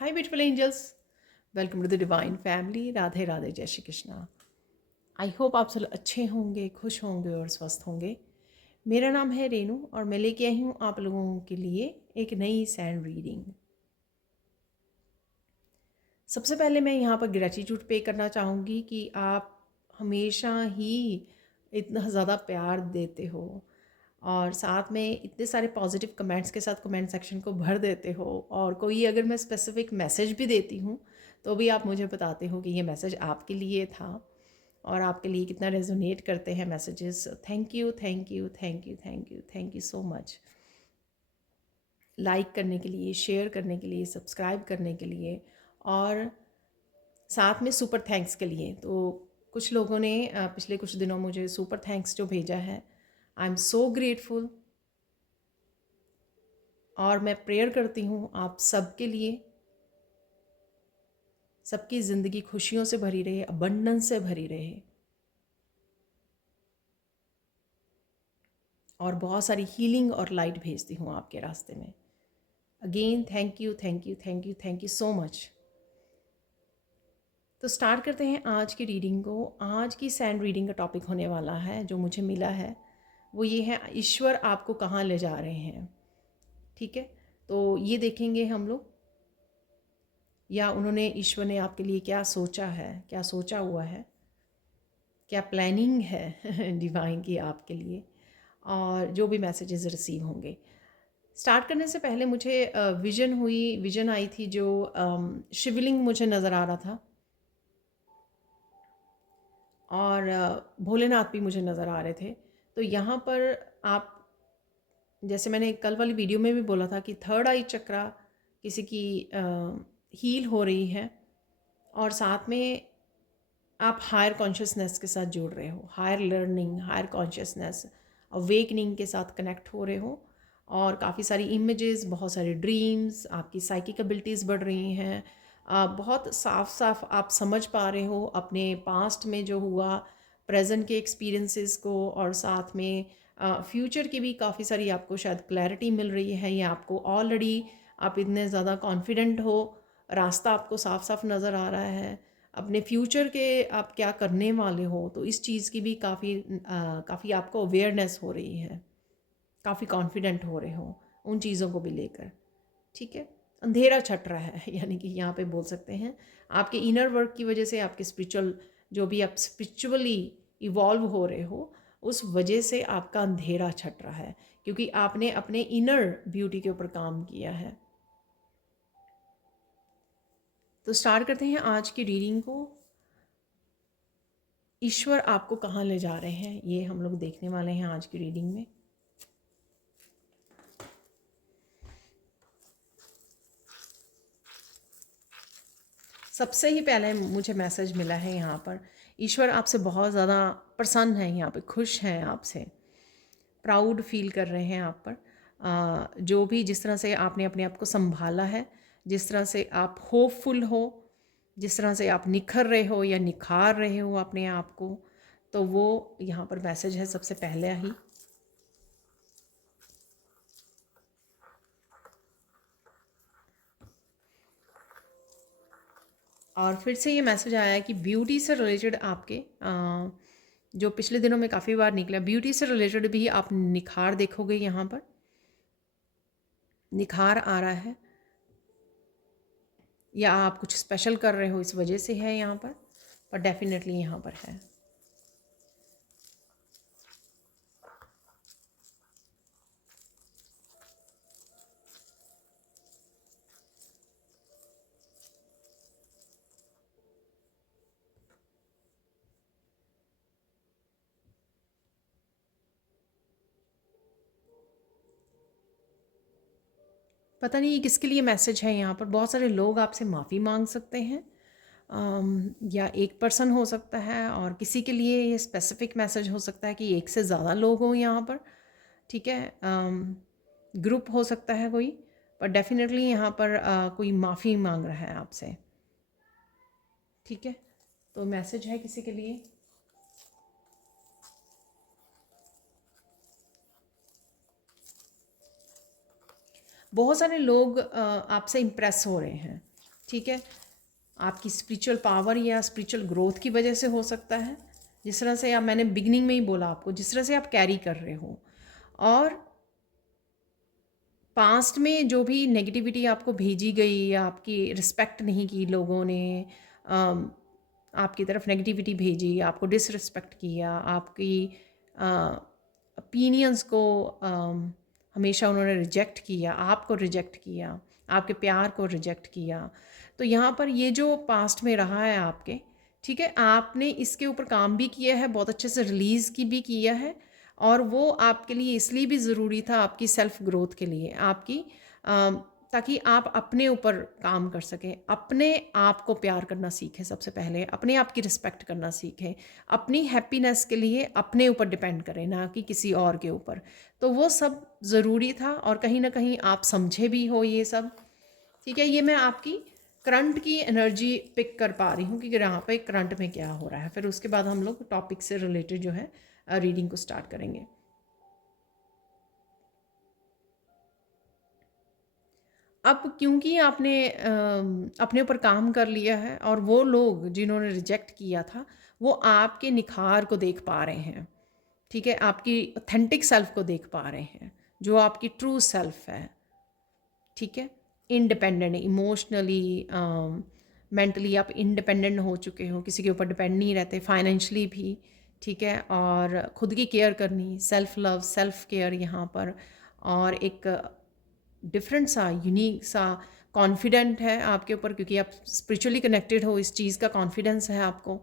Hi beautiful angels, welcome to the divine family. Radhe Radhe, जय Shri Krishna. I hope आप सब अच्छे होंगे, खुश होंगे और स्वस्थ होंगे। मेरा नाम है रेनू और मैं लेके आई हूँ आप लोगों के लिए एक नई सैंड रीडिंग। सबसे पहले मैं यहाँ पर ग्रेटिट्यूड पे करना चाहूँगी कि आप हमेशा ही इतना ज़्यादा प्यार देते हो और साथ में इतने सारे पॉजिटिव कमेंट्स के साथ कमेंट सेक्शन को भर देते हो। और कोई अगर मैं स्पेसिफिक मैसेज भी देती हूँ तो भी आप मुझे बताते हो कि ये मैसेज आपके लिए था और आपके लिए कितना रेजोनेट करते हैं messages. Thank you, thank you, thank you, thank you, thank you so much. Like करने के लिए, शेयर करने के लिए, सब्सक्राइब करने के लिए और साथ में सुपर थैंक्स के लिए। तो कुछ लोगों ने पिछले कुछ दिनों मुझे सुपर थैंक्स जो भेजा है, आई एम सो ग्रेटफुल। और मैं प्रेयर करती हूँ आप सबके लिए, सबकी ज़िंदगी खुशियों से भरी रहे, अबंडेंस से भरी रहे और बहुत सारी हीलिंग और लाइट भेजती हूँ आपके रास्ते में। Again thank you, thank you, thank you, thank you so much. तो स्टार्ट करते हैं आज की रीडिंग को। आज की सैंड रीडिंग का टॉपिक होने वाला है, जो मुझे मिला है वो ये है, ईश्वर आपको कहाँ ले जा रहे हैं। ठीक है, तो ये देखेंगे हम लोग, या उन्होंने, ईश्वर ने आपके लिए क्या सोचा है, क्या सोचा हुआ है, क्या प्लानिंग है डिवाइन की आपके लिए, और जो भी मैसेजेस रिसीव होंगे। स्टार्ट करने से पहले मुझे विजन आई थी, जो शिवलिंग मुझे नज़र आ रहा था और भोलेनाथ भी मुझे नज़र आ रहे थे। तो यहाँ पर आप, जैसे मैंने कल वाली वीडियो में भी बोला था कि थर्ड आई चक्रा किसी की हील हो रही है और साथ में आप हायर कॉन्शियसनेस के साथ जुड़ रहे हो, higher learning, higher consciousness, awakening के साथ कनेक्ट हो रहे हो। और काफ़ी सारी इमेजेस, बहुत सारे ड्रीम्स, आपकी साइकिक एबिलिटीज़ बढ़ रही हैं। बहुत साफ साफ आप समझ पा रहे हो अपने पास्ट में जो हुआ, प्रेजेंट के एक्सपीरियंसेस को, और साथ में फ्यूचर की भी काफ़ी सारी आपको शायद क्लैरिटी मिल रही है, या आपको ऑलरेडी आप इतने ज़्यादा कॉन्फिडेंट हो, रास्ता आपको साफ साफ नज़र आ रहा है अपने फ्यूचर के, आप क्या करने वाले हो। तो इस चीज़ की भी काफ़ी आपको अवेयरनेस हो रही है, काफ़ी कॉन्फिडेंट हो रहे हो उन चीज़ों को भी लेकर। ठीक है, अंधेरा छट रहा है यानी कि यहाँ पे बोल सकते हैं आपके इनर वर्क की वजह से, आपके स्पिरिचुअल, जो भी आप स्पिरिचुअली इवॉल्व हो रहे हो, उस वजह से आपका अंधेरा छट रहा है, क्योंकि आपने अपने इनर ब्यूटी के ऊपर काम किया है। तो स्टार्ट करते हैं आज की रीडिंग को। ईश्वर आपको कहाँ ले जा रहे हैं, ये हम लोग देखने वाले हैं आज की रीडिंग में। सबसे ही पहले मुझे मैसेज मिला है यहाँ पर, ईश्वर आपसे बहुत ज़्यादा प्रसन्न है, यहाँ पे खुश हैं आपसे, प्राउड फील कर रहे हैं आप पर। जो भी, जिस तरह से आपने अपने आप को संभाला है, जिस तरह से आप होपफुल हो, जिस तरह से आप निखर रहे हो या निखार रहे हो अपने आप को, तो वो यहाँ पर मैसेज है सबसे पहले ही। और फिर से ये मैसेज आया है कि ब्यूटी से रिलेटेड आपके जो पिछले दिनों में काफ़ी बार निकला, ब्यूटी से रिलेटेड भी आप निखार देखोगे, यहाँ पर निखार आ रहा है, या आप कुछ स्पेशल कर रहे हो इस वजह से है यहाँ पर डेफिनेटली यहाँ पर है। पता नहीं ये किसके लिए मैसेज है यहाँ पर। बहुत सारे लोग आपसे माफ़ी मांग सकते हैं, या एक पर्सन हो सकता है, और किसी के लिए ये स्पेसिफिक मैसेज हो सकता है कि एक से ज़्यादा लोग हों यहाँ पर। ठीक है, ग्रुप हो सकता है कोई, पर डेफिनेटली यहाँ पर कोई माफ़ी मांग रहा है आपसे। ठीक है, तो मैसेज है किसी के लिए। बहुत सारे लोग आपसे इम्प्रेस हो रहे हैं, ठीक है, आपकी स्पिरिचुअल पावर या स्पिरिचुअल ग्रोथ की वजह से हो सकता है, जिस तरह से आप, मैंने बिगनिंग में ही बोला आपको, जिस तरह से आप कैरी कर रहे हो। और पास्ट में जो भी नेगेटिविटी आपको भेजी गई या आपकी रिस्पेक्ट नहीं की लोगों ने, अम, आपकी तरफ नेगेटिविटी भेजी, आपको डिसरिस्पेक्ट किया, आपकी ओपिनियंस को हमेशा उन्होंने रिजेक्ट किया, आपको रिजेक्ट किया, आपके प्यार को रिजेक्ट किया, तो यहाँ पर ये जो पास्ट में रहा है आपके, ठीक है, आपने इसके ऊपर काम भी किया है, बहुत अच्छे से रिलीज़ की भी किया है। और वो आपके लिए इसलिए भी ज़रूरी था, आपकी सेल्फ ग्रोथ के लिए, आपकी ताकि आप अपने ऊपर काम कर सकें, अपने आप को प्यार करना सीखें, सबसे पहले अपने आप की रिस्पेक्ट करना सीखें, अपनी हैप्पीनेस के लिए अपने ऊपर डिपेंड करें, ना कि किसी और के ऊपर। तो वो सब ज़रूरी था और कहीं ना कहीं आप समझे भी हो ये सब। ठीक है, ये मैं आपकी करंट की एनर्जी पिक कर पा रही हूँ कि यहाँ पे करंट में क्या हो रहा है। फिर उसके बाद हम लोग टॉपिक से रिलेटेड जो है रीडिंग को स्टार्ट करेंगे। अब क्योंकि आपने अपने ऊपर काम कर लिया है और वो लोग जिन्होंने रिजेक्ट किया था वो आपके निखार को देख पा रहे हैं, ठीक है, आपकी ऑथेंटिक सेल्फ को देख पा रहे हैं, जो आपकी ट्रू सेल्फ है, ठीक है, इंडिपेंडेंट, इमोशनली, मेंटली आप इंडिपेंडेंट हो चुके हो, किसी के ऊपर डिपेंड नहीं रहते, फाइनेंशली भी, ठीक है, और खुद की केयर करनी, सेल्फ लव, सेल्फ केयर यहाँ पर, और एक डिफरेंट सा, यूनिक सा कॉन्फिडेंट है आपके ऊपर, क्योंकि आप स्पिरिचुअली कनेक्टेड हो, इस चीज़ का कॉन्फिडेंस है आपको,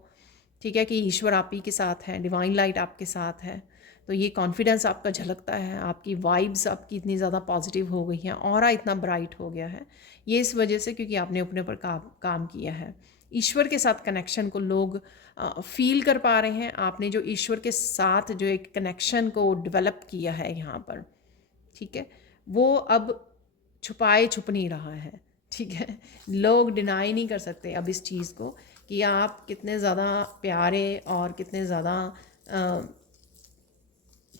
ठीक है, कि ईश्वर आप ही के साथ है, डिवाइन लाइट आपके साथ है। तो ये कॉन्फिडेंस आपका झलकता है, आपकी वाइब्स आपकी इतनी ज़्यादा पॉजिटिव हो गई हैं, ऑरा इतना ब्राइट हो गया है, ये इस वजह से क्योंकि आपने अपने ऊपर काम किया है। ईश्वर के साथ कनेक्शन को लोग फील कर पा रहे हैं, आपने जो ईश्वर के साथ जो एक कनेक्शन को डेवलप किया है यहाँ पर, ठीक है, वो अब छुपाए छुप नहीं रहा है, ठीक है, लोग डिनाई नहीं कर सकते अब इस चीज़ को कि आप कितने ज़्यादा प्यारे और कितने ज़्यादा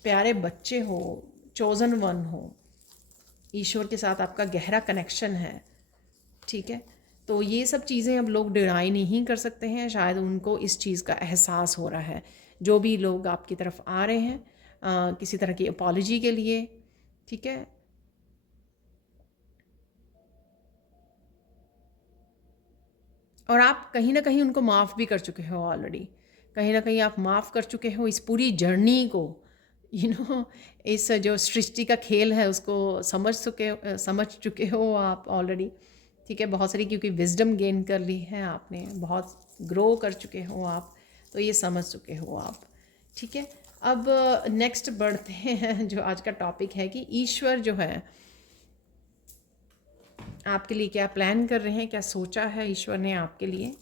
प्यारे बच्चे हो, चोज़न वन हो, ईश्वर के साथ आपका गहरा कनेक्शन है, ठीक है। तो ये सब चीज़ें अब लोग डिनाई नहीं कर सकते हैं, शायद उनको इस चीज़ का एहसास हो रहा है। जो भी लोग आपकी तरफ आ रहे हैं किसी तरह की अपॉलॉजी के लिए, ठीक है, और आप कहीं ना कहीं उनको माफ़ भी कर चुके हो ऑलरेडी, कहीं ना कहीं आप माफ़ कर चुके हो इस पूरी जर्नी को, इस जो सृष्टि का खेल है उसको समझ चुके हो आप ऑलरेडी, ठीक है, बहुत सारी क्योंकि विजडम गेन कर ली है आपने, बहुत ग्रो कर चुके हो आप, तो ये समझ चुके हो आप, ठीक है। अब नेक्स्ट बढ़ते हैं, जो आज का टॉपिक है कि ईश्वर जो है आपके लिए क्या प्लान कर रहे हैं, क्या सोचा है ईश्वर ने आपके लिए।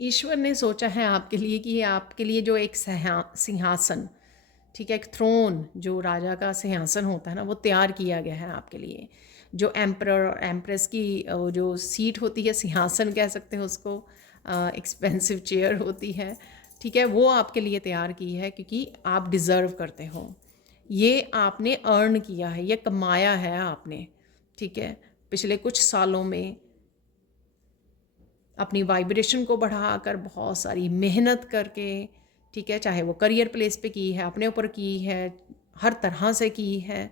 ईश्वर ने सोचा है आपके लिए कि आपके लिए जो एक सिंहासन, ठीक है, एक थ्रोन, जो राजा का सिंहासन होता है ना, वो तैयार किया गया है आपके लिए। जो एम्परर और एम्प्रेस की जो सीट होती है, सिंहासन कह सकते हो उसको, एक्सपेंसिव चेयर होती है, ठीक है, वो आपके लिए तैयार की है क्योंकि आप डिज़र्व करते हो। ये आपने अर्न किया है, ये कमाया है आपने, ठीक है, पिछले कुछ सालों में अपनी वाइब्रेशन को बढ़ाकर, बहुत सारी मेहनत करके, ठीक है, चाहे वो करियर प्लेस पे की है, अपने ऊपर की है, हर तरह से की है,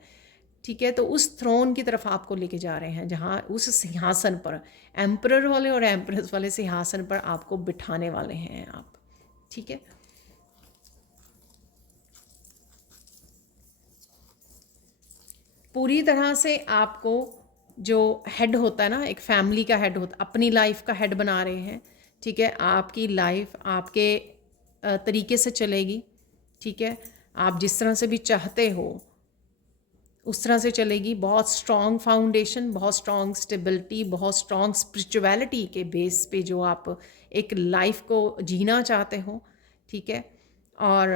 ठीक है, तो उस थ्रोन की तरफ आपको लेके जा रहे हैं, जहाँ उस सिंहासन पर, एम्परर वाले और एम्प्रेस वाले सिंहासन पर आपको बिठाने वाले हैं आप, ठीक है। पूरी तरह से आपको जो हेड होता है ना, एक फैमिली का हेड होता, अपनी लाइफ का हेड बना रहे हैं, ठीक है, आपकी लाइफ आपके तरीके से चलेगी, ठीक है, आप जिस तरह से भी चाहते हो उस तरह से चलेगी। बहुत स्ट्रॉन्ग फाउंडेशन, बहुत स्ट्रॉन्ग स्टेबिलिटी, बहुत स्ट्रॉन्ग स्पिरिचुअलिटी के बेस पे जो आप एक लाइफ को जीना चाहते हो, ठीक है, और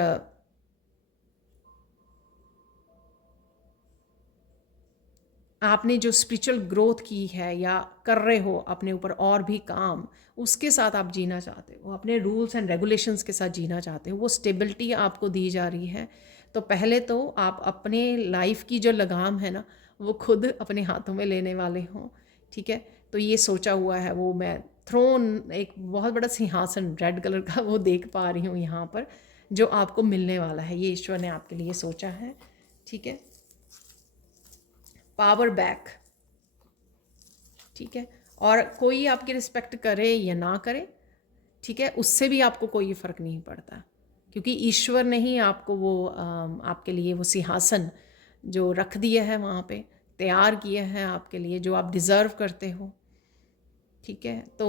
आपने जो स्पिरिचुअल ग्रोथ की है या कर रहे हो अपने ऊपर और भी काम, उसके साथ आप जीना चाहते हो, अपने रूल्स एंड रेगुलेशंस के साथ जीना चाहते हो, वो स्टेबिलिटी आपको दी जा रही है। तो पहले तो आप अपने लाइफ की जो लगाम है ना, वो खुद अपने हाथों में लेने वाले हों, ठीक है। तो ये सोचा हुआ है, वो मैं थ्रोन, एक बहुत बड़ा सिंहासन रेड कलर का वो देख पा रही हूँ यहाँ पर, जो आपको मिलने वाला है, ये ईश्वर ने आपके लिए सोचा है, ठीक है। पावर बैक, ठीक है। और कोई आपकी रिस्पेक्ट करे या ना करे, ठीक है, उससे भी आपको कोई फ़र्क नहीं पड़ता, क्योंकि ईश्वर ने ही आपको वो आपके लिए वो सिंहासन जो रख दिया है वहाँ पे, तैयार किया है आपके लिए, जो आप डिज़र्व करते हो, ठीक है। तो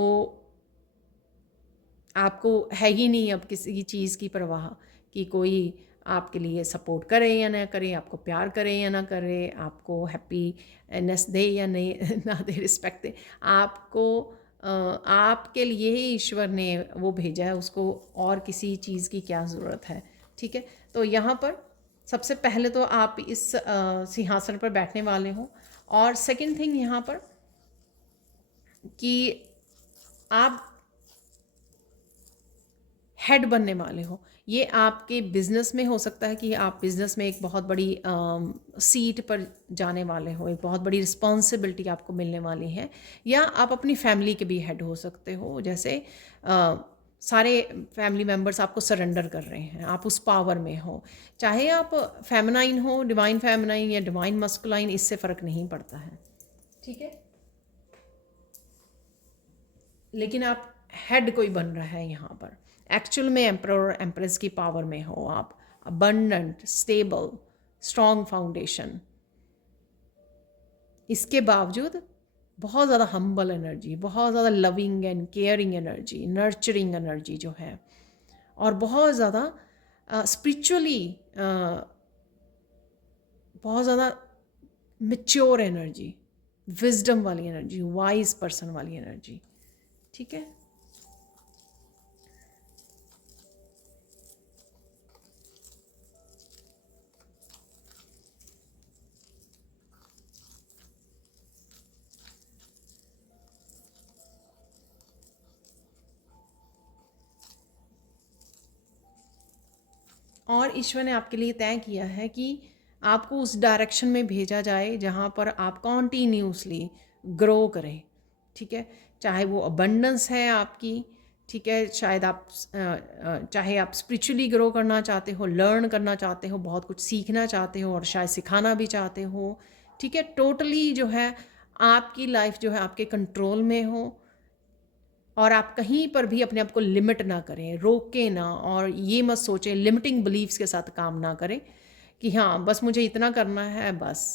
आपको है ही नहीं अब किसी चीज़ की परवाह कि कोई आपके लिए सपोर्ट करे या ना करे, आपको प्यार करे या ना करे, आपको हैप्पीनेस दे या नहीं ना दे, रिस्पेक्ट दे। आपको आपके लिए ही ईश्वर ने वो भेजा है, उसको और किसी चीज़ की क्या ज़रूरत है, ठीक है। तो यहाँ पर सबसे पहले तो आप इस सिंहासन पर बैठने वाले हो। और सेकंड थिंग यहाँ पर कि आप हेड बनने वाले हो। ये आपके बिज़नेस में हो सकता है कि आप बिज़नेस में एक बहुत बड़ी सीट पर जाने वाले हो, एक बहुत बड़ी रिस्पॉन्सिबिलिटी आपको मिलने वाली है, या आप अपनी फैमिली के भी हेड हो सकते हो। जैसे सारे फैमिली मेम्बर्स आपको सरेंडर कर रहे हैं, आप उस पावर में हो, चाहे आप फेमिनाइन हो, डिवाइन फेमिनाइन या डिवाइन मस्कुलाइन, इससे फ़र्क नहीं पड़ता है, ठीक है। लेकिन आप हेड कोई बन रहा है यहाँ पर, एक्चुअल में एम्परर और एम्प्रेस की पावर में हो आप, अबंडेंट, स्टेबल, स्ट्रॉन्ग फाउंडेशन। इसके बावजूद बहुत ज़्यादा हम्बल एनर्जी, बहुत ज़्यादा loving and caring energy, nurturing energy जो है, और बहुत ज़्यादा स्पिरिचुअली बहुत ज़्यादा मैच्योर एनर्जी, विजडम वाली एनर्जी, वाइज पर्सन वाली एनर्जी, ठीक है। और ईश्वर ने आपके लिए तय किया है कि आपको उस डायरेक्शन में भेजा जाए जहाँ पर आप कॉन्टीन्यूसली ग्रो करें, ठीक है। चाहे वो अबंडेंस है आपकी, ठीक है, शायद आप चाहे आप स्पिरिचुअली ग्रो करना चाहते हो, लर्न करना चाहते हो, बहुत कुछ सीखना चाहते हो और शायद सिखाना भी चाहते हो, ठीक है। टोटली जो है आपकी लाइफ जो है आपके कंट्रोल में हो, और आप कहीं पर भी अपने आप को लिमिट ना करें, रोकें ना, और ये मत सोचें, लिमिटिंग बिलीव्स के साथ काम ना करें कि हाँ बस मुझे इतना करना है बस,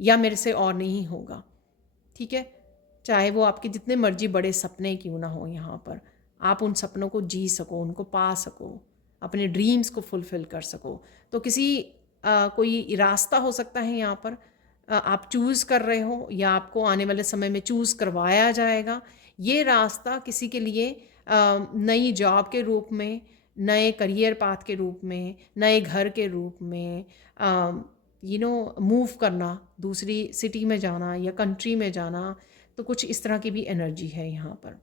या मेरे से और नहीं होगा, ठीक है। चाहे वो आपके जितने मर्जी बड़े सपने क्यों ना हो, यहाँ पर आप उन सपनों को जी सको, उनको पा सको, अपने ड्रीम्स को फुलफ़िल कर सको। तो किसी कोई रास्ता हो सकता है यहाँ पर, आप चूज़ कर रहे हो या आपको आने वाले समय में चूज़ करवाया जाएगा। ये रास्ता किसी के लिए नई जॉब के रूप में, नए करियर पाथ के रूप में, नए घर के रूप में, मूव करना, दूसरी सिटी में जाना या कंट्री में जाना, तो कुछ इस तरह की भी एनर्जी है यहाँ पर।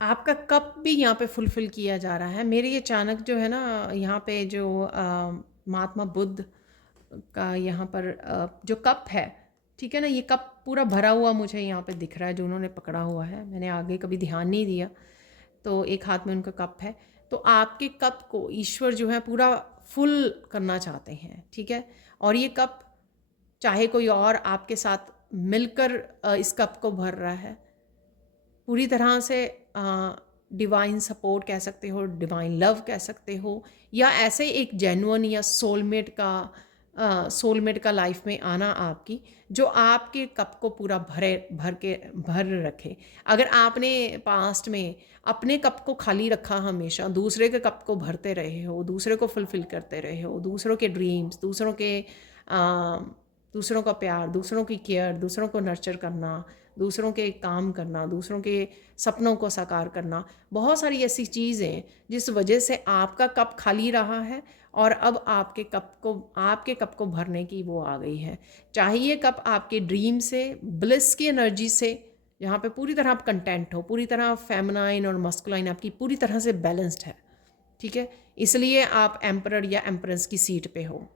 आपका कप भी यहाँ पे फुलफ़िल किया जा रहा है। मेरे ये अचानक जो है ना, यहाँ पे जो महात्मा बुद्ध का यहाँ पर जो कप है, ठीक है ना, ये कप पूरा भरा हुआ मुझे यहाँ पे दिख रहा है, जो उन्होंने पकड़ा हुआ है। मैंने आगे कभी ध्यान नहीं दिया, तो एक हाथ में उनका कप है। तो आपके कप को ईश्वर जो है पूरा फुल करना चाहते हैं, ठीक है। और ये कप, चाहे कोई और आपके साथ मिलकर इस कप को भर रहा है, पूरी तरह से डिवाइन सपोर्ट कह सकते हो, डिवाइन लव कह सकते हो, या ऐसे एक जेन्युइन या सोलमेट का सोलमेट का लाइफ में आना आपकी, जो आपके कप को पूरा भर रखे। अगर आपने पास्ट में अपने कप को खाली रखा, हमेशा दूसरे के कप को भरते रहे हो, दूसरे को फुलफ़िल करते रहे हो, दूसरों के ड्रीम्स, दूसरों का प्यार, दूसरों की केयर, दूसरों को नर्चर करना, दूसरों के काम करना, दूसरों के सपनों को साकार करना, बहुत सारी ऐसी चीज़ें जिस वजह से आपका कप खाली रहा है और अब आपके कप को भरने की वो आ गई है। चाहे ये कप आपके ड्रीम से, ब्लिस की एनर्जी से, जहाँ पे पूरी तरह आप कंटेंट हो, पूरी तरह फेमिनाइन और मस्कुलाइन आपकी पूरी तरह से बैलेंस्ड है, ठीक है? इसलिए आप एम्परर या एम्प्रेस की सीट पे हो।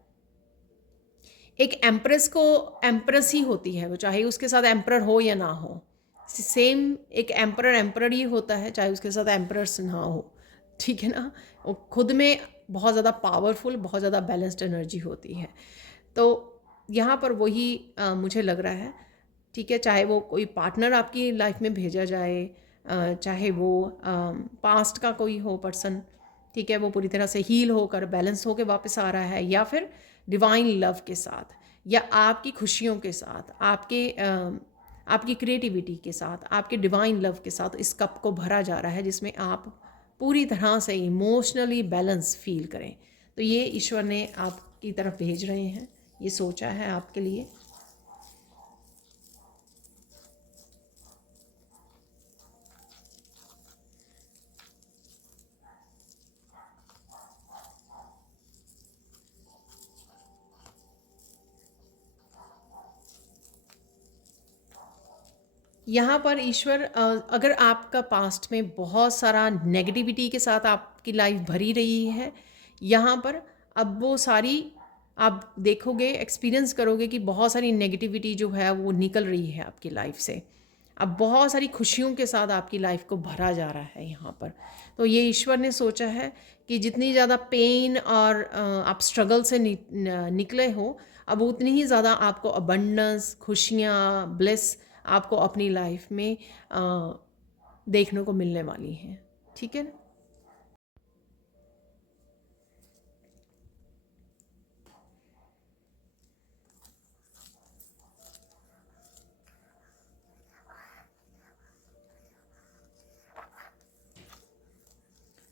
एक एम्प्रेस को एम्प्रेस ही होती है वो, चाहे उसके साथ एम्परर हो या ना हो। सेम एक एम्परर ही होता है, चाहे उसके साथ एम्परर्स ना हो, ठीक है ना? वो खुद में बहुत ज़्यादा पावरफुल, बहुत ज़्यादा बैलेंस्ड एनर्जी होती है। तो यहाँ पर वही मुझे लग रहा है, ठीक है? चाहे वो कोई पार्टनर आपकी लाइफ में भेजा जाए, चाहे वो पास्ट का कोई हो पर्सन, ठीक है? वो पूरी तरह से हील होकर बैलेंस होकर वापस आ रहा है, या फिर डिवाइन लव के साथ, या आपकी खुशियों के साथ, आपकी क्रिएटिविटी के साथ, आपके डिवाइन लव के साथ इस कप को भरा जा रहा है, जिसमें आप पूरी तरह से इमोशनली बैलेंस फील करें। तो ये ईश्वर ने आपकी तरफ भेज रहे हैं, ये सोचा है आपके लिए। यहाँ पर ईश्वर, अगर आपका पास्ट में बहुत सारा नेगेटिविटी के साथ आपकी लाइफ भरी रही है, यहाँ पर अब वो सारी आप देखोगे, एक्सपीरियंस करोगे कि बहुत सारी नेगेटिविटी जो है वो निकल रही है आपकी लाइफ से। अब बहुत सारी खुशियों के साथ आपकी लाइफ को भरा जा रहा है यहाँ पर। तो ये ईश्वर ने सोचा है कि जितनी ज़्यादा पेन और आप स्ट्रगल से निकले हो, अब उतनी ही ज़्यादा आपको अबंडेंस, खुशियाँ, ब्लिस आपको अपनी लाइफ में देखने को मिलने वाली हैं, ठीक है ना?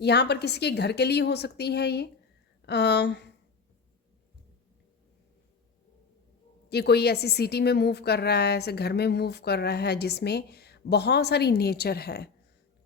यहाँ पर किसी के घर के लिए हो सकती है ये, ये कोई ऐसी सिटी में मूव कर रहा है, ऐसे घर में मूव कर रहा है जिसमें बहुत सारी नेचर है,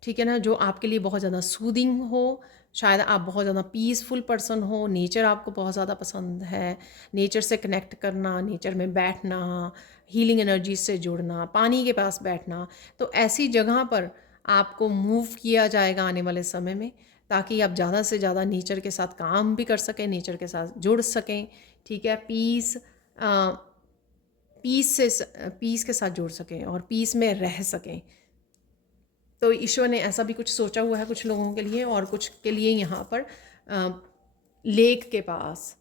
ठीक है ना? जो आपके लिए बहुत ज़्यादा सूदिंग हो, शायद आप बहुत ज़्यादा पीसफुल पर्सन हो, नेचर आपको बहुत ज़्यादा पसंद है, नेचर से कनेक्ट करना, नेचर में बैठना, हीलिंग एनर्जी से जुड़ना, पानी के पास बैठना। तो ऐसी जगह पर आपको मूव किया जाएगा आने वाले समय में, ताकि आप ज़्यादा से ज़्यादा नेचर के साथ काम भी कर सकें, नेचर के साथ जुड़ सकें, ठीक है? पीस के साथ जुड़ सकें और पीस में रह सकें। तो ईश्वर ने ऐसा भी कुछ सोचा हुआ है कुछ लोगों के लिए, और कुछ के लिए यहाँ पर लेक के पास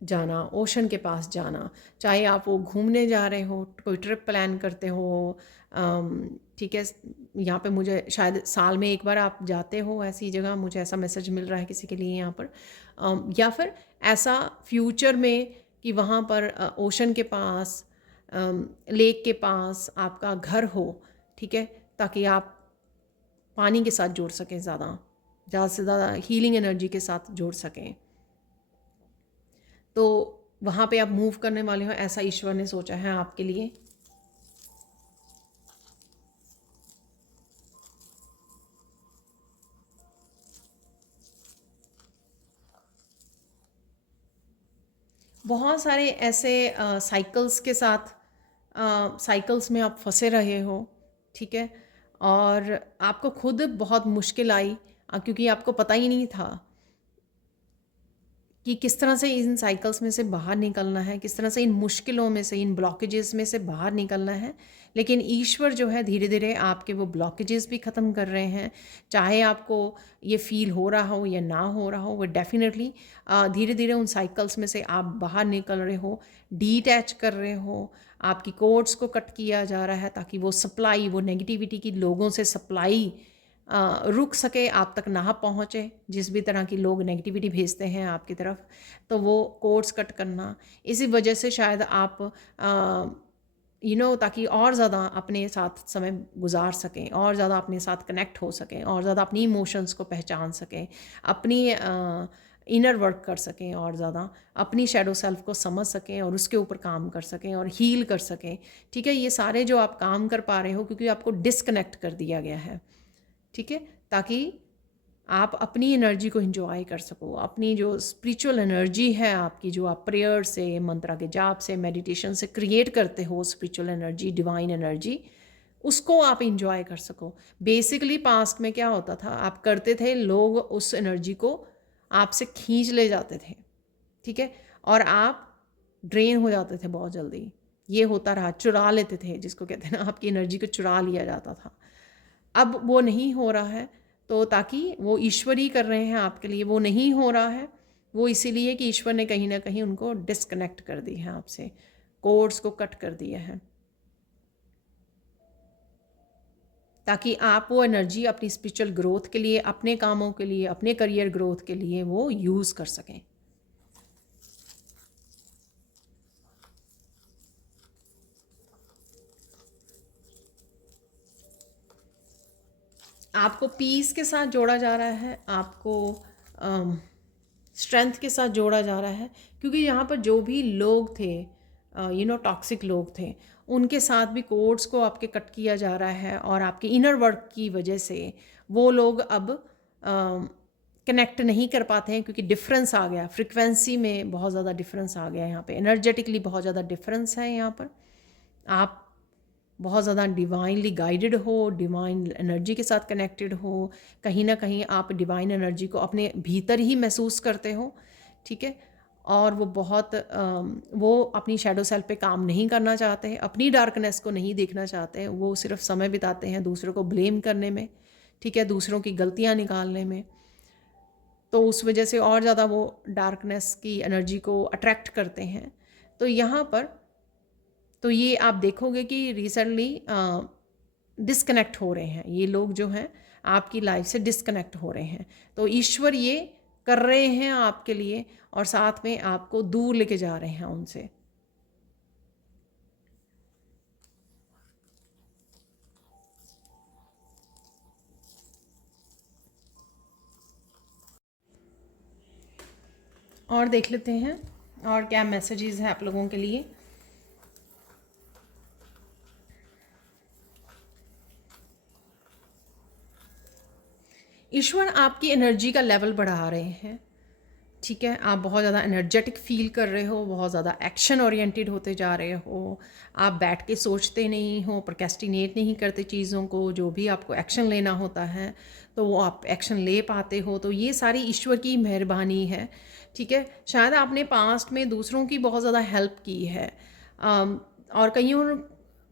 जाना, ओशन के पास जाना, चाहे आप वो घूमने जा रहे हो, कोई ट्रिप प्लान करते हो, ठीक है? यहाँ पे मुझे शायद साल में एक बार आप जाते हो ऐसी जगह, मुझे ऐसा मैसेज मिल रहा है किसी के लिए यहाँ पर, या फिर ऐसा फ्यूचर में कि वहाँ पर ओशन के पास, लेक के पास आपका घर हो, ठीक है? ताकि आप पानी के साथ जुड़ सकें, ज़्यादा से ज़्यादा हीलिंग एनर्जी के साथ जुड़ सकें। तो वहाँ पे आप मूव करने वाले हो, ऐसा ईश्वर ने सोचा है आपके लिए। बहुत सारे ऐसे साइकिल्स के साथ, साइकिल्स में आप फंसे रहे हो, ठीक है? और आपको खुद बहुत मुश्किल आई, क्योंकि आपको पता ही नहीं था कि किस तरह से इन साइकिल्स में से बाहर निकलना है, किस तरह से इन मुश्किलों में से, इन ब्लॉकेजेस में से बाहर निकलना है। लेकिन ईश्वर जो है धीरे धीरे आपके वो ब्लॉकेजेस भी ख़त्म कर रहे हैं। चाहे आपको ये फील हो रहा हो या ना हो रहा हो, वो डेफिनेटली धीरे धीरे उन साइकिल्स में से आप बाहर निकल रहे हो, डीटैच कर रहे हो, आपकी कोर्ड्स को कट किया जा रहा है, ताकि वो सप्लाई, वो नेगेटिविटी की लोगों से सप्लाई रुक सके, आप तक ना पहुँचे, जिस भी तरह की लोग नेगेटिविटी भेजते हैं आपकी तरफ, तो वो कोर्ड्स कट करना। इसी वजह से शायद आप ताकि और ज़्यादा अपने साथ समय गुजार सकें, और ज़्यादा अपने साथ कनेक्ट हो सकें, और ज़्यादा अपनी इमोशंस को पहचान सकें, अपनी इनर वर्क कर सकें, और ज़्यादा अपनी शैडो सेल्फ को समझ सकें और उसके ऊपर काम कर सकें और हील कर सकें। ठीक है, ये सारे जो आप काम कर पा रहे हो क्योंकि आपको डिस्कनेक्ट कर दिया गया है। ठीक है, ताकि आप अपनी एनर्जी को एंजॉय कर सको, अपनी जो स्पिरिचुअल एनर्जी है आपकी, जो आप प्रेयर से, मंत्रा के जाप से, मेडिटेशन से क्रिएट करते हो, स्पिरिचुअल एनर्जी, डिवाइन एनर्जी, उसको आप इंजॉय कर सको। बेसिकली पास्ट में क्या होता था, आप करते थे, लोग उस एनर्जी को आपसे खींच ले जाते थे। ठीक है, और आप ड्रेन हो जाते थे बहुत जल्दी। ये होता रहा, चुरा लेते थे, जिसको कहते हैं ना, आपकी एनर्जी को चुरा लिया जाता था। अब वो नहीं हो रहा है, तो ताकि वो ईश्वर ही कर रहे हैं आपके लिए, वो नहीं हो रहा है वो इसीलिए कि ईश्वर ने कहीं ना कहीं उनको डिस्कनेक्ट कर दी है आपसे, कोर्ड्स को कट कर दिया है, ताकि आप वो एनर्जी अपनी स्पिरिचुअल ग्रोथ के लिए, अपने कामों के लिए, अपने करियर ग्रोथ के लिए वो यूज़ कर सकें। आपको पीस के साथ जोड़ा जा रहा है, आपको स्ट्रेंथ के साथ जोड़ा जा रहा है, क्योंकि यहाँ पर जो भी लोग थे, टॉक्सिक लोग थे, उनके साथ भी कोड्स को आपके कट किया जा रहा है, और आपके इनर वर्क की वजह से वो लोग अब कनेक्ट नहीं कर पाते हैं, क्योंकि डिफरेंस आ गया, फ्रिक्वेंसी में बहुत ज़्यादा डिफरेंस आ गया यहाँ पे, एनर्जेटिकली बहुत ज़्यादा डिफरेंस है यहाँ पर। आप बहुत ज़्यादा डिवाइनली गाइडेड हो, डिवाइन एनर्जी के साथ कनेक्टेड हो, कहीं ना कहीं आप डिवाइन एनर्जी को अपने भीतर ही महसूस करते हो। ठीक है, और वो बहुत वो अपनी शैडो सेल्फ पे काम नहीं करना चाहते हैं, अपनी डार्कनेस को नहीं देखना चाहते हैं, वो सिर्फ समय बिताते हैं दूसरों को ब्लेम करने में। ठीक है, दूसरों की गलतियाँ निकालने में, तो उस वजह से और ज़्यादा वो डार्कनेस की एनर्जी को अट्रैक्ट करते हैं। तो यहाँ पर तो ये आप देखोगे कि रिसेंटली डिस्कनेक्ट हो रहे हैं ये लोग, जो हैं आपकी लाइफ से डिस्कनेक्ट हो रहे हैं। तो ईश्वर ये कर रहे हैं आपके लिए, और साथ में आपको दूर लेके जा रहे हैं उनसे। और देख लेते हैं और क्या मैसेजेस हैं आप लोगों के लिए। ईश्वर आपकी एनर्जी का लेवल बढ़ा रहे हैं। ठीक है, आप बहुत ज़्यादा एनर्जेटिक फील कर रहे हो, बहुत ज़्यादा एक्शन ओरिएंटेड होते जा रहे हो, आप बैठ के सोचते नहीं हो, प्रोक्रेस्टिनेट नहीं करते चीज़ों को, जो भी आपको एक्शन लेना होता है तो वो आप एक्शन ले पाते हो। तो ये सारी ईश्वर की मेहरबानी है। ठीक है, शायद आपने पास्ट में दूसरों की बहुत ज़्यादा हेल्प की है, और कईयों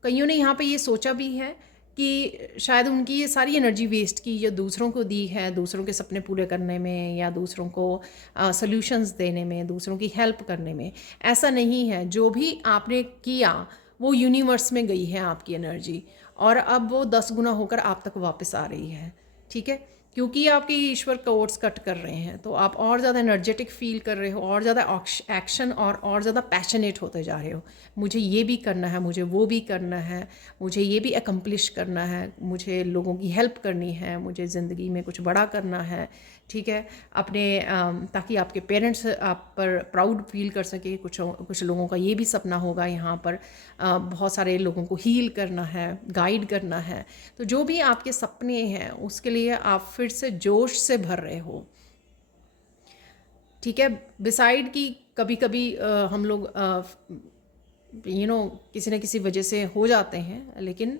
कईयों ने यहाँ पे ये सोचा भी है कि शायद उनकी ये सारी एनर्जी वेस्ट की जो दूसरों को दी है, दूसरों के सपने पूरे करने में, या दूसरों को सॉल्यूशंस देने में, दूसरों की हेल्प करने में। ऐसा नहीं है, जो भी आपने किया वो यूनिवर्स में गई है आपकी एनर्जी, और अब वो 10 गुना होकर आप तक वापस आ रही है। ठीक है, क्योंकि आपके ईश्वर कोड्स कट कर रहे हैं, तो आप और ज़्यादा एनर्जेटिक फील कर रहे हो, और ज़्यादा एक्शन और ज़्यादा पैशनेट होते जा रहे हो। मुझे ये भी करना है, मुझे वो भी करना है, मुझे ये भी एकम्प्लिश करना है, मुझे लोगों की हेल्प करनी है, मुझे ज़िंदगी में कुछ बड़ा करना है। ठीक है, अपने ताकि आपके पेरेंट्स आप पर प्राउड फील कर सके। कुछ लोगों का ये भी सपना होगा यहाँ पर, बहुत सारे लोगों को हील करना है, गाइड करना है। तो जो भी आपके सपने हैं उसके लिए आप फिर से जोश से भर रहे हो। ठीक है, बिसाइड कि कभी कभी हम लोग किसी न किसी वजह से हो जाते हैं, लेकिन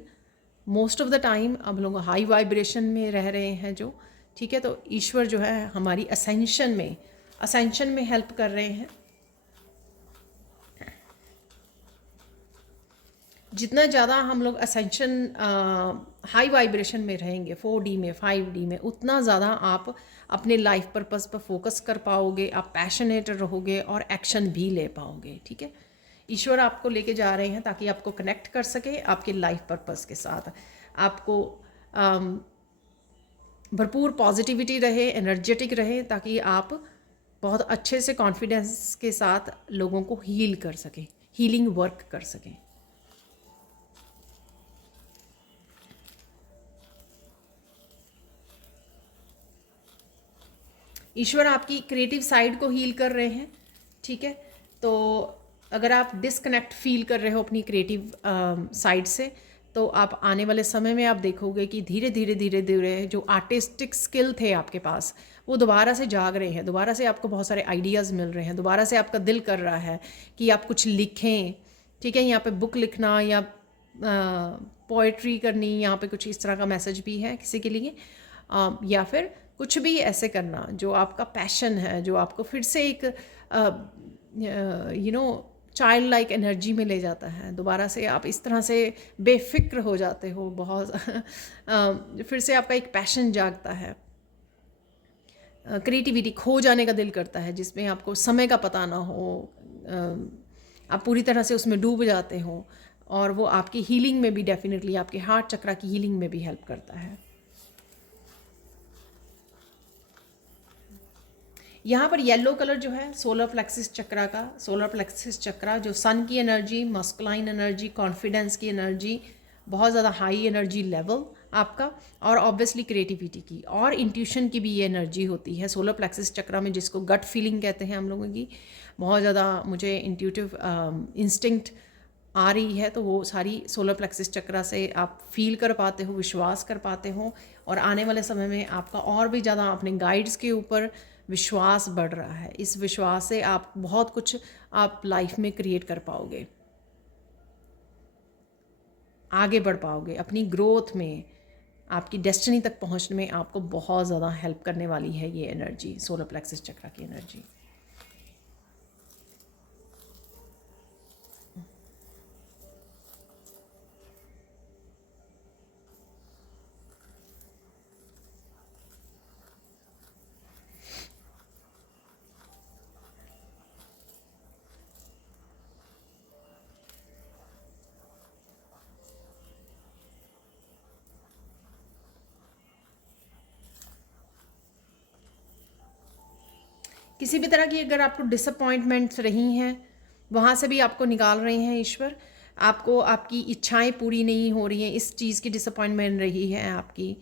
मोस्ट ऑफ द टाइम अब लोग हाई वाइब्रेशन में रह रहे हैं जो। ठीक है, तो ईश्वर जो है हमारी असेंशन में हेल्प कर रहे हैं। जितना ज़्यादा हम लोग असेंशन हाई वाइब्रेशन में रहेंगे, 4D में, 5D में, उतना ज़्यादा आप अपने लाइफ पर्पस पर फोकस कर पाओगे, आप पैशनेट रहोगे और एक्शन भी ले पाओगे। ठीक है, ईश्वर आपको लेके जा रहे हैं ताकि आपको कनेक्ट कर सके आपके लाइफ पर्पस के साथ, आपको भरपूर पॉजिटिविटी रहे, एनर्जेटिक रहे, ताकि आप बहुत अच्छे से कॉन्फिडेंस के साथ लोगों को हील कर सकें, हीलिंग वर्क कर सकें। ईश्वर आपकी क्रिएटिव साइड को हील कर रहे हैं, ठीक है। तो अगर आप डिस्कनेक्ट फील कर रहे हो अपनी क्रिएटिव साइड से, तो आप आने वाले समय में आप देखोगे कि धीरे धीरे धीरे धीरे जो आर्टिस्टिक स्किल थे आपके पास, वो दोबारा से जाग रहे हैं, दोबारा से आपको बहुत सारे आइडियाज़ मिल रहे हैं, दोबारा से आपका दिल कर रहा है कि आप कुछ लिखें, ठीक है। यहाँ पे बुक लिखना या पोइट्री करनी, यहाँ पे कुछ इस तरह का मैसेज भी है किसी के लिए, या फिर कुछ भी ऐसे करना जो आपका पैशन है, जो आपको फिर से एक चाइल्ड लाइक एनर्जी में ले जाता है। दोबारा से आप इस तरह से बेफिक्र हो जाते हो, बहुत फिर से आपका एक पैशन जागता है, क्रिएटिविटी खो जाने का दिल करता है, जिसमें आपको समय का पता ना हो, आप पूरी तरह से उसमें डूब जाते हो, और वो आपकी हीलिंग में भी, डेफिनेटली आपके हार्ट चक्रा की हीलिंग में भी हेल्प करता है। यहाँ पर येलो कलर जो है सोलर प्लेक्सिस चक्रा का, सोलर प्लेक्सिस चक्रा जो सन की एनर्जी, मस्कुलाइन एनर्जी, कॉन्फिडेंस की एनर्जी, बहुत ज़्यादा हाई एनर्जी लेवल आपका, और ऑब्वियसली क्रिएटिविटी की और इंट्यूशन की भी ये एनर्जी होती है सोलर प्लेक्सिस चक्रा में, जिसको गट फीलिंग कहते हैं हम लोगों की। बहुत ज़्यादा मुझे इंट्यूटिव इंस्टिंक्ट आ रही है, तो वो सारी सोलर प्लेक्सिस चक्रा से आप फील कर पाते हो, विश्वास कर पाते हो, और आने वाले समय में आपका और भी ज़्यादा अपने गाइड्स के ऊपर विश्वास बढ़ रहा है। इस विश्वास से आप बहुत कुछ आप लाइफ में क्रिएट कर पाओगे, आगे बढ़ पाओगे अपनी ग्रोथ में, आपकी डेस्टिनी तक पहुंचने में आपको बहुत ज़्यादा हेल्प करने वाली है ये एनर्जी, सोलर प्लेक्सिस चक्रा की एनर्जी। किसी भी तरह की अगर आपको डिसअपॉइंटमेंट्स रही हैं, वहाँ से भी आपको निकाल रहे हैं ईश्वर। आपको आपकी इच्छाएं पूरी नहीं हो रही हैं, इस चीज़ की डिसअपॉइंटमेंट रही है आपकी,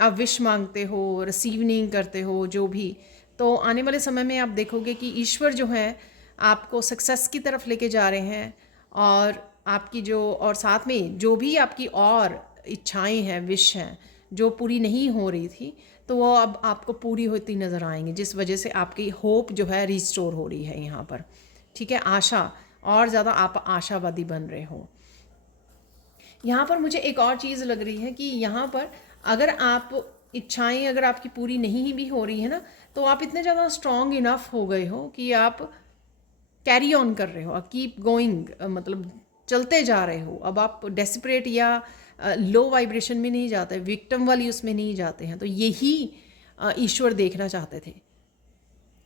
आप विश मांगते हो, रिसीव नहीं करते हो जो भी, तो आने वाले समय में आप देखोगे कि ईश्वर जो है आपको सक्सेस की तरफ लेके जा रहे हैं, और आपकी जो, और साथ में जो भी आपकी और इच्छाएं हैं, विश हैं जो पूरी नहीं हो रही थी, तो वो अब आपको पूरी होती नज़र आएंगी, जिस वजह से आपकी होप जो है रिस्टोर हो रही है यहाँ पर, ठीक है। आशा, और ज़्यादा आप आशावादी बन रहे हो। यहाँ पर मुझे एक और चीज़ लग रही है कि यहाँ पर अगर आप इच्छाएं अगर आपकी पूरी नहीं भी हो रही है ना, तो आप इतने ज़्यादा स्ट्रॉन्ग इनफ हो गए हो कि आप कैरी ऑन कर रहे हो, आप कीप गोइंग, मतलब चलते जा रहे हो। अब आप डेस्परेट या लो वाइब्रेशन में नहीं जाते, विक्टिम वाली उसमें नहीं जाते हैं। तो यही ईश्वर देखना चाहते थे,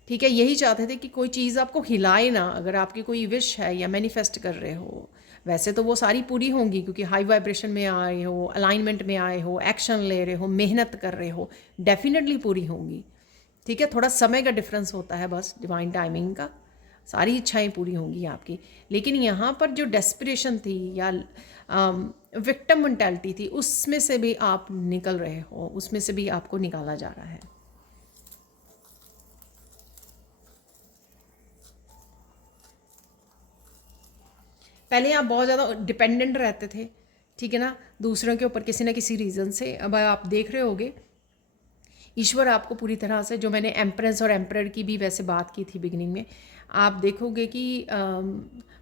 ठीक है। यही चाहते थे कि कोई चीज़ आपको हिलाए ना। अगर आपकी कोई विश है या मैनिफेस्ट कर रहे हो, वैसे तो वो सारी पूरी होंगी, क्योंकि हाई वाइब्रेशन में आए हो, अलाइनमेंट में आए हो, एक्शन ले रहे हो, मेहनत कर रहे हो, डेफिनेटली पूरी होंगी, ठीक है। थोड़ा समय का डिफरेंस होता है बस, डिवाइन टाइमिंग का। सारी इच्छाएं पूरी होंगी आपकी। लेकिन यहाँ पर जो डेस्परेशन थी या विक्टिम मेंटालिटी थी, उसमें से भी आप निकल रहे हो, उसमें से भी आपको निकाला जा रहा है। पहले आप बहुत ज़्यादा डिपेंडेंट रहते थे, ठीक है ना, दूसरों के ऊपर किसी ना किसी रीज़न से। अब आप देख रहे होगे ईश्वर आपको पूरी तरह से, जो मैंने एम्प्रेस और एम्परर की भी वैसे बात की थी बिगिनिंग में, आप देखोगे कि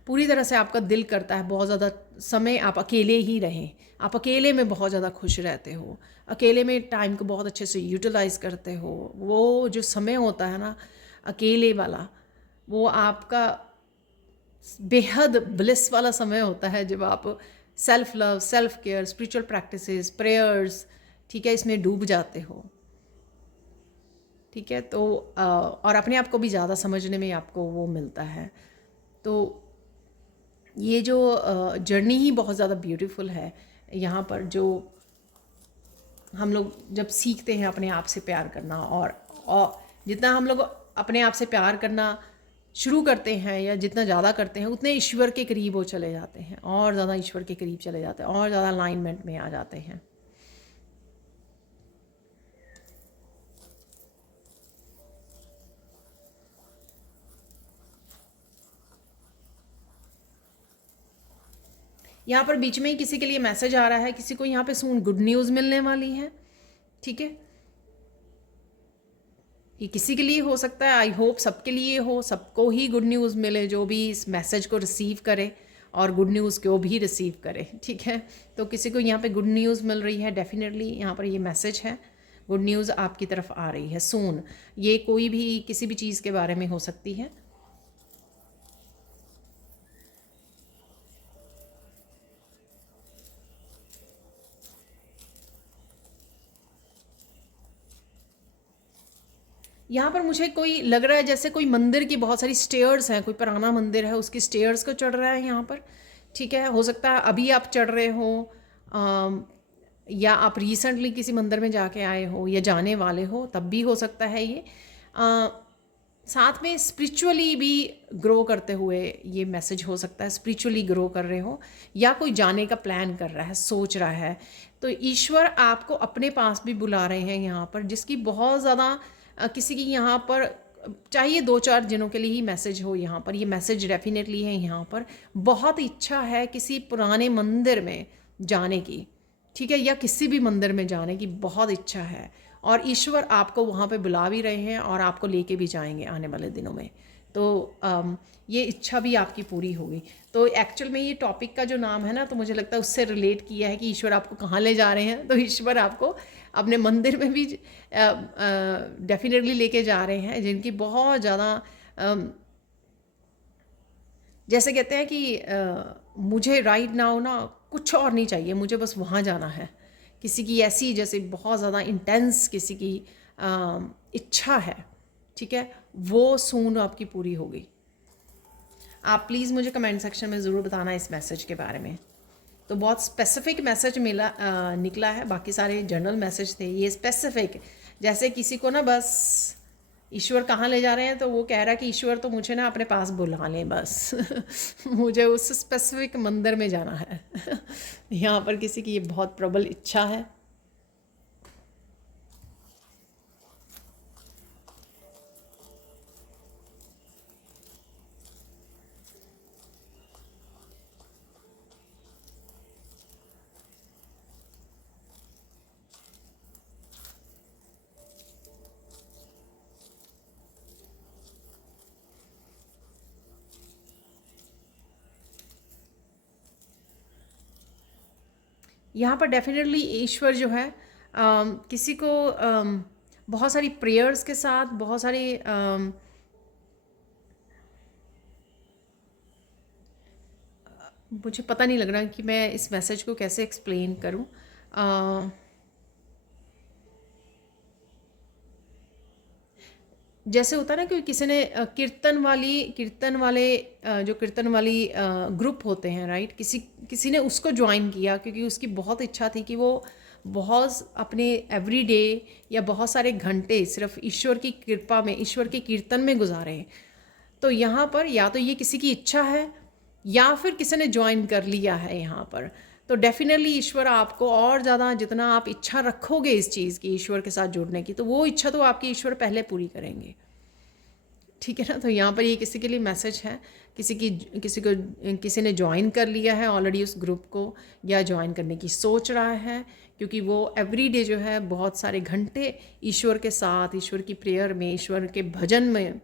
पूरी तरह से आपका दिल करता है बहुत ज़्यादा समय आप अकेले ही रहें। आप अकेले में बहुत ज़्यादा खुश रहते हो, अकेले में टाइम को बहुत अच्छे से यूटिलाइज़ करते हो। वो जो समय होता है ना अकेले वाला, वो आपका बेहद ब्लिस वाला समय होता है, जब आप self love, self care, spiritual practices, prayers, ठीक है, इसमें डूब जाते हो, ठीक है। तो और अपने आप को भी ज़्यादा समझने में आपको वो मिलता है। तो ये जो जर्नी ही बहुत ज़्यादा ब्यूटीफुल है। यहाँ पर जो हम लोग जब सीखते हैं अपने आप से प्यार करना, और जितना हम लोग अपने आप से प्यार करना शुरू करते हैं या जितना ज़्यादा करते हैं, उतने ईश्वर के करीब वो चले जाते हैं, और ज़्यादा ईश्वर के करीब चले जाते हैं, और ज़्यादा अलाइनमेंट में आ जाते हैं। यहाँ पर बीच में ही किसी के लिए मैसेज आ रहा है, किसी को यहाँ पे सून गुड न्यूज़ मिलने वाली है। ठीक है, ये किसी के लिए हो सकता है, आई होप सबके लिए हो, सबको ही गुड न्यूज़ मिले जो भी इस मैसेज को रिसीव करे और गुड न्यूज़ को भी रिसीव करे। ठीक है, तो किसी को यहाँ पे गुड न्यूज़ मिल रही है, डेफिनेटली यहाँ पर ये मैसेज है, गुड न्यूज़ आपकी तरफ आ रही है सून। ये कोई भी किसी भी चीज़ के बारे में हो सकती है। यहाँ पर मुझे कोई लग रहा है जैसे कोई मंदिर की बहुत सारी स्टेयर्स हैं, कोई पुराना मंदिर है उसकी स्टेयर्स को चढ़ रहा है यहाँ पर। ठीक है, हो सकता है अभी आप चढ़ रहे हो, या आप रिसेंटली किसी मंदिर में जाके आए हो या जाने वाले हो, तब भी हो सकता है ये। साथ में स्पिरिचुअली भी ग्रो करते हुए ये मैसेज हो सकता है, स्पिरिचुअली ग्रो कर रहे हो या कोई जाने का प्लान कर रहा है, सोच रहा है, तो ईश्वर आपको अपने पास भी बुला रहे हैं यहाँ पर, जिसकी बहुत ज़्यादा किसी की यहाँ पर चाहिए 2-4 दिनों के लिए ही मैसेज हो। यहाँ पर ये मैसेज डेफिनेटली है, यहाँ पर बहुत इच्छा है किसी पुराने मंदिर में जाने की। ठीक है, या किसी भी मंदिर में जाने की बहुत इच्छा है, और ईश्वर आपको वहाँ पे बुला भी रहे हैं और आपको लेके भी जाएंगे आने वाले दिनों में। तो ये इच्छा भी आपकी पूरी होगी। तो एक्चुअल में ये टॉपिक का जो नाम है ना, तो मुझे लगता है उससे रिलेट किया है कि ईश्वर आपको कहाँ ले जा रहे हैं। तो ईश्वर आपको अपने मंदिर में भी डेफिनेटली लेके जा रहे हैं, जिनकी बहुत ज़्यादा जैसे कहते हैं कि मुझे राइट नाउ ना कुछ और नहीं चाहिए, मुझे बस वहाँ जाना है। किसी की ऐसी जैसे बहुत ज़्यादा इंटेंस किसी की इच्छा है, ठीक है, वो सून आपकी पूरी होगी। आप प्लीज़ मुझे कमेंट सेक्शन में ज़रूर बताना इस मैसेज के बारे में। तो बहुत स्पेसिफिक मैसेज निकला है, बाकी सारे जनरल मैसेज थे, ये स्पेसिफिक। जैसे किसी को ना बस ईश्वर कहाँ ले जा रहे हैं, तो वो कह रहा है कि ईश्वर तो मुझे ना अपने पास बुला लें बस मुझे उस स्पेसिफिक मंदिर में जाना है यहाँ पर किसी की ये बहुत प्रबल इच्छा है। यहाँ पर डेफिनेटली ईश्वर जो है किसी को बहुत सारी प्रेयर्स के साथ, बहुत सारी मुझे पता नहीं लग रहा कि मैं इस मैसेज को कैसे एक्सप्लेन करूँ। जैसे होता है ना कि किसी ने कीर्तन वाले जो कीर्तन वाली ग्रुप होते हैं, राइट, किसी ने उसको ज्वाइन किया क्योंकि उसकी बहुत इच्छा थी कि वो बहुत अपने एवरीडे या बहुत सारे घंटे सिर्फ ईश्वर की कृपा में, ईश्वर के कीर्तन में गुजारे। तो यहाँ पर या तो ये किसी की इच्छा है या फिर किसी ने ज्वाइन कर लिया है यहाँ पर। तो डेफिनेटली ईश्वर आपको और ज़्यादा, जितना आप इच्छा रखोगे इस चीज़ की, ईश्वर के साथ जुड़ने की, तो वो इच्छा तो आपकी ईश्वर पहले पूरी करेंगे। ठीक है ना, तो यहाँ पर ये किसी के लिए मैसेज है, किसी ने ज्वाइन कर लिया है ऑलरेडी उस ग्रुप को, या ज्वाइन करने की सोच रहा है, क्योंकि वो एवरीडे जो है बहुत सारे घंटे ईश्वर के साथ, ईश्वर की प्रेयर में, ईश्वर के भजन में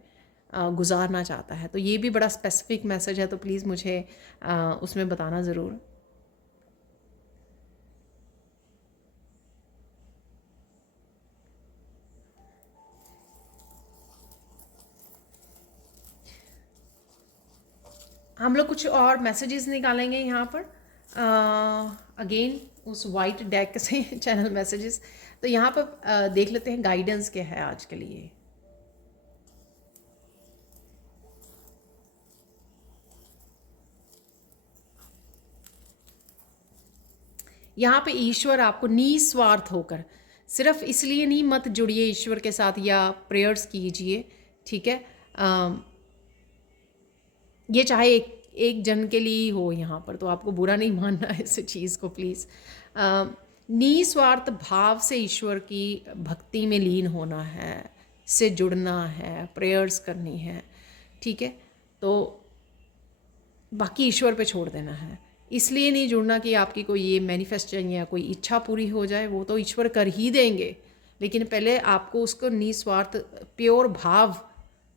गुजारना चाहता है। तो ये भी बड़ा स्पेसिफिक मैसेज है, तो प्लीज़ मुझे उसमें बताना ज़रूर। हम लोग कुछ और मैसेजेस निकालेंगे यहाँ पर अगेन उस वाइट डेक से चैनल मैसेजेस। तो यहाँ पर देख लेते हैं गाइडेंस क्या है आज के लिए। यहाँ पे ईश्वर आपको निस्वार्थ होकर, सिर्फ इसलिए नहीं मत जुड़िए ईश्वर के साथ या प्रेयर्स कीजिए, ठीक है। ये चाहे एक जन के लिए ही हो यहाँ पर, तो आपको बुरा नहीं मानना है इस चीज़ को प्लीज़। निस्वार्थ भाव से ईश्वर की भक्ति में लीन होना है, से जुड़ना है, प्रेयर्स करनी है, ठीक है। तो बाकी ईश्वर पे छोड़ देना है। इसलिए नहीं जुड़ना कि आपकी कोई ये मैनिफेस्टेशन या कोई इच्छा पूरी हो जाए, वो तो ईश्वर कर ही देंगे, लेकिन पहले आपको उसको निस्वार्थ प्योर भाव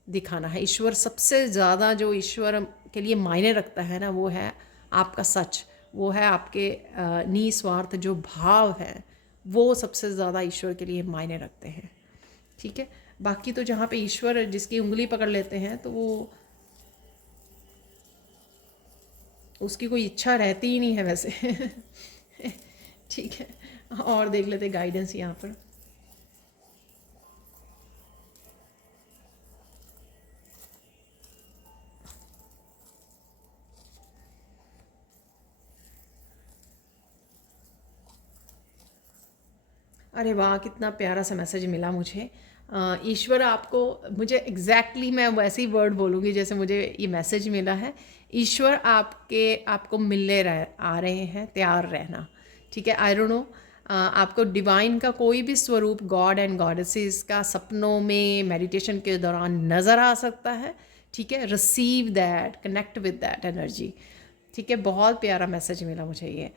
दिखाना है। ईश्वर सबसे ज़्यादा जो ईश्वर के लिए मायने रखता है ना, वो है आपका सच, वो है आपके निस्वार्थ जो भाव है, वो सबसे ज़्यादा ईश्वर के लिए मायने रखते हैं, ठीक है। बाकी तो जहाँ पे ईश्वर जिसकी उंगली पकड़ लेते हैं तो वो उसकी कोई इच्छा रहती ही नहीं है वैसे। ठीक है, और देख लेते गाइडेंस यहाँ पर। अरे वाह, कितना प्यारा सा मैसेज मिला मुझे। ईश्वर आपको, मुझे एग्जैक्टली मैं वैसे ही वर्ड बोलूँगी जैसे मुझे ये मैसेज मिला है। ईश्वर आपको मिलने आ रहे हैं, तैयार रहना, ठीक है। आई डोंट नो, आपको डिवाइन का कोई भी स्वरूप, गॉड एंड गॉडेसेस का सपनों में मेडिटेशन के दौरान नज़र आ सकता है, ठीक है। Receive that, connect with that energy, ठीक है। बहुत प्यारा मैसेज मिला मुझे ये।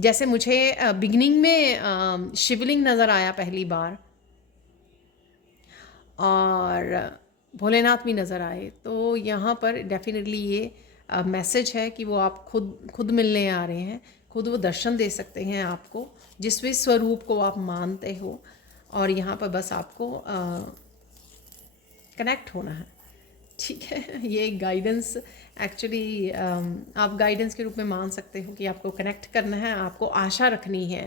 जैसे मुझे बिगनिंग में शिवलिंग नज़र आया पहली बार, और भोलेनाथ भी नज़र आए, तो यहाँ पर डेफिनेटली ये मैसेज है कि वो आप खुद मिलने आ रहे हैं, खुद वो दर्शन दे सकते हैं आपको, जिस भी स्वरूप को आप मानते हो, और यहाँ पर बस आपको कनेक्ट होना है, ठीक है। ये गाइडेंस एक्चुअली आप गाइडेंस के रूप में मान सकते हो कि आपको कनेक्ट करना है, आपको आशा रखनी है,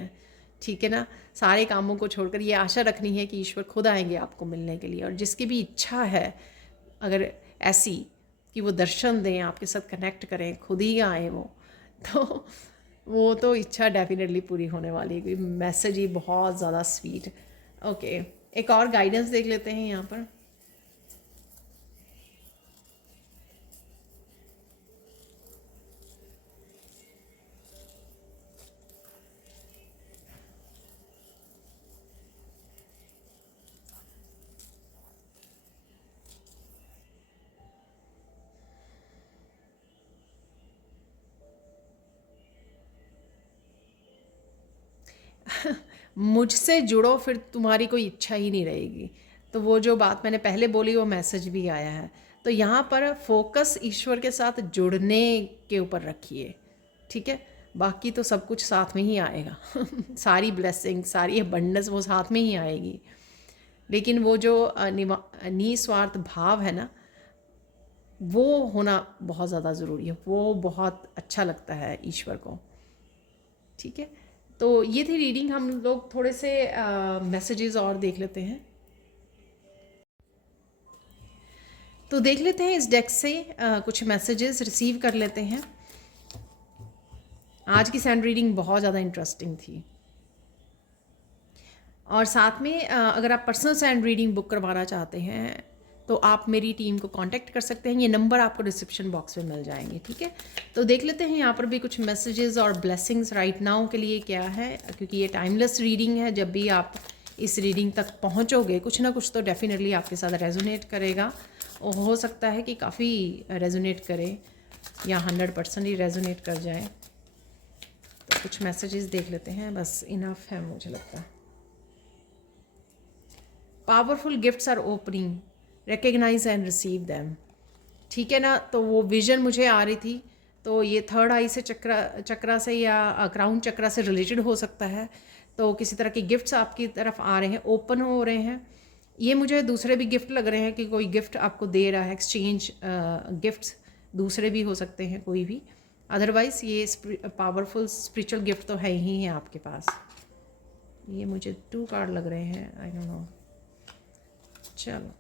ठीक है ना। सारे कामों को छोड़कर ये आशा रखनी है कि ईश्वर खुद आएंगे आपको मिलने के लिए, और जिसकी भी इच्छा है अगर ऐसी कि वो दर्शन दें, आपके साथ कनेक्ट करें, खुद ही आए तो वो तो इच्छा डेफिनेटली पूरी होने वाली है, क्योंकि मैसेज ही बहुत ज़्यादा स्वीट। ओके, एक और गाइडेंस देख लेते हैं यहाँ पर। मुझसे जुड़ो, फिर तुम्हारी कोई इच्छा ही नहीं रहेगी। तो वो जो बात मैंने पहले बोली, वो मैसेज भी आया है। तो यहाँ पर फोकस ईश्वर के साथ जुड़ने के ऊपर रखिए, ठीक है। बाकी तो सब कुछ साथ में ही आएगा। सारी ब्लेसिंग, सारी अबंडेंस वो साथ में ही आएगी। लेकिन वो जो निस्वार्थ भाव है ना, वो होना बहुत ज़्यादा ज़रूरी है, वो बहुत अच्छा लगता है ईश्वर को, ठीक है। तो ये थी रीडिंग। हम लोग थोड़े से मैसेजेस और देख लेते हैं। तो देख लेते हैं इस डेक से कुछ मैसेजेस रिसीव कर लेते हैं। आज की सैंड रीडिंग बहुत ज़्यादा इंटरेस्टिंग थी, और साथ में अगर आप पर्सनल सैंड रीडिंग बुक करवाना चाहते हैं तो आप मेरी टीम को कांटेक्ट कर सकते हैं। ये नंबर आपको डिस्क्रिप्शन बॉक्स में मिल जाएंगे, ठीक है। तो देख लेते हैं यहाँ पर भी कुछ मैसेजेस और ब्लेसिंग्स राइट नाउ के लिए क्या है, क्योंकि ये टाइमलेस रीडिंग है। जब भी आप इस रीडिंग तक पहुँचोगे, कुछ ना कुछ तो डेफिनेटली आपके साथ रेजोनेट करेगा, और हो सकता है कि काफ़ी रेजोनेट करे या 100% ही रेजोनेट कर जाए। तो कुछ मैसेजेस देख लेते हैं, बस इनफ है मुझे लगता है। Powerful gifts are opening, recognise and receive them, ठीक है ना। तो वो विजन मुझे आ रही थी, तो ये थर्ड आई से चक्रा से या क्राउन चक्रा से रिलेटेड हो सकता है। तो किसी तरह के गिफ्ट्स आपकी तरफ आ रहे हैं, ओपन हो रहे हैं। ये मुझे दूसरे भी गिफ्ट लग रहे हैं कि कोई गिफ्ट आपको दे रहा है, एक्सचेंज गिफ्ट्स दूसरे भी हो सकते हैं, कोई भी। अदरवाइज़ ये पावरफुल स्पिरिचुअल गिफ्ट तो है ही है आपके पास। ये मुझे 2 कार्ड लग रहे हैं, आई डोंट नो। चलो,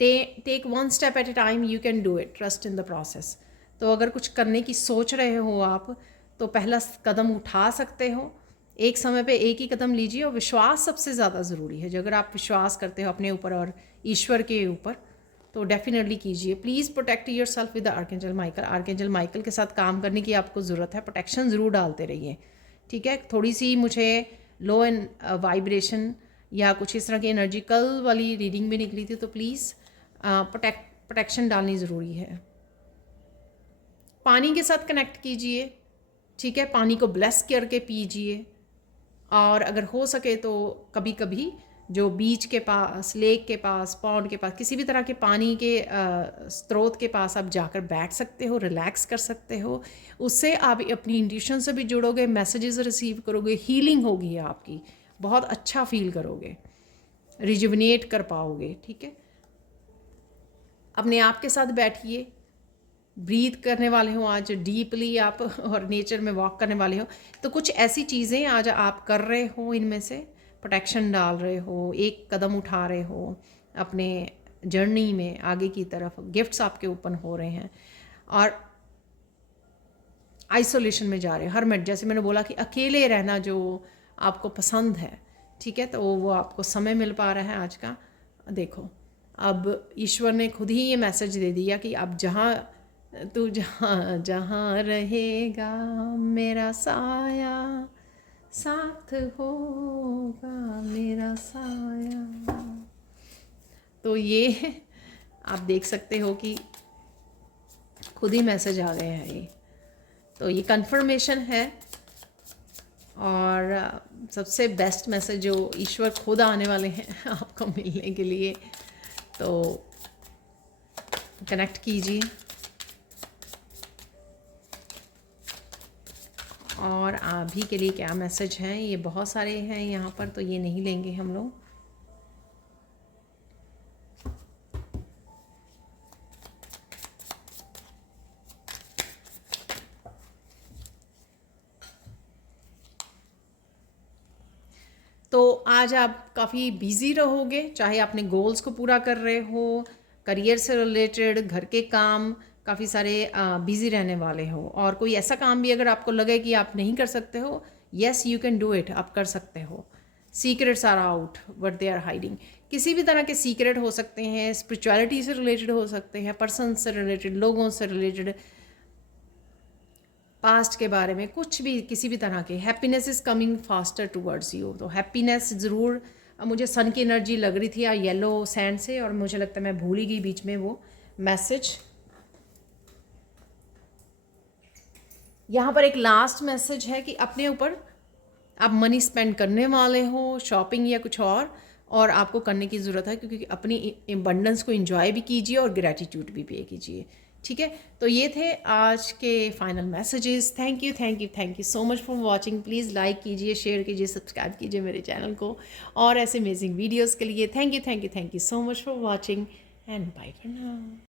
take 1 step at a time, you can do it, trust in the process. तो अगर कुछ करने की सोच रहे हो आप, तो पहला कदम उठा सकते हो। एक समय पे एक ही कदम लीजिए और विश्वास सबसे ज़्यादा ज़रूरी है। जो अगर आप विश्वास करते हो अपने ऊपर और ईश्वर के ऊपर तो डेफिनेटली कीजिए। Please protect your self with archangel Michael. Archangel Michael के साथ काम करने की आपको ज़रूरत है। प्रोटेक्शन ज़रूर डालते रहिए, ठीक है। थोड़ी सी मुझे लो एंड वाइब्रेशन या कुछ इस तरह की एनर्जी कल वाली रीडिंग में निकली थी, तो प्लीज़ प्रोटेक्शन डालनी ज़रूरी है। पानी के साथ कनेक्ट कीजिए, ठीक है। पानी को ब्लेस करके पीजिए। और अगर हो सके तो कभी कभी जो बीच के पास, लेक के पास, पॉन्ड के पास, किसी भी तरह के पानी के स्रोत के पास आप जाकर बैठ सकते हो, रिलैक्स कर सकते हो। उससे आप अपनी इंट्यूशन से भी जुड़ोगे, मैसेजेस रिसीव करोगे, हीलिंग होगी आपकी, बहुत अच्छा फील करोगे, रिजुविनेट कर पाओगे, ठीक है। अपने आप के साथ बैठिए, ब्रीथ करने वाले हो आज डीपली आप, और नेचर में वॉक करने वाले हो, तो कुछ ऐसी चीज़ें आज आप कर रहे हो, इनमें से प्रोटेक्शन डाल रहे हो, एक कदम उठा रहे हो अपने जर्नी में आगे की तरफ। गिफ्ट्स आपके ओपन हो रहे हैं और आइसोलेशन में जा रहे हो, हरमिट, जैसे मैंने बोला कि अकेले रहना जो आपको पसंद है, ठीक है, तो वो आपको समय मिल पा रहा है आज का। देखो अब ईश्वर ने खुद ही ये मैसेज दे दिया कि अब तू जहाँ जहाँ रहेगा मेरा साया साथ होगा मेरा साया। तो ये आप देख सकते हो कि खुद ही मैसेज आ गए हैं ये, तो ये कंफर्मेशन है। और सबसे बेस्ट मैसेज जो ईश्वर खुद आने वाले हैं आपको मिलने के लिए, तो कनेक्ट कीजिए। और अभी के लिए क्या मैसेज हैं, ये बहुत सारे हैं यहाँ पर, तो ये नहीं लेंगे हम लोग। तो आज आप काफ़ी बिजी रहोगे, चाहे अपने गोल्स को पूरा कर रहे हो, करियर से रिलेटेड, घर के काम, काफ़ी सारे बिजी रहने वाले हो। और कोई ऐसा काम भी अगर आपको लगे कि आप नहीं कर सकते हो, yes you can do it, आप कर सकते हो। Secrets are out but they are hiding. किसी भी तरह के सीक्रेट हो सकते हैं, स्पिरिचुअलिटी से रिलेटेड हो सकते हैं, पर्सन से रिलेटेड, लोगों से रिलेटेड, पास्ट के बारे में, कुछ भी, किसी भी तरह के। Happiness is coming faster towards you, तो हैप्पीनेस ज़रूर। मुझे सन की एनर्जी लग रही थी येलो सैंड से, और मुझे लगता है मैं भूल ही गई बीच में वो मैसेज। यहाँ पर एक लास्ट मैसेज है कि अपने ऊपर आप मनी स्पेंड करने वाले हो, शॉपिंग या कुछ और आपको करने की ज़रूरत है, क्योंकि अपनी एबंडेंस को एंजॉय भी कीजिए और ग्रैटिट्यूड भी पे कीजिए, ठीक है। तो ये थे आज के final messages. Thank you thank you thank you so much for watching. Please like कीजिए, शेयर कीजिए, सब्सक्राइब कीजिए मेरे चैनल को और ऐसे अमेजिंग वीडियोज़ के लिए। Thank you so much for watching and bye for now.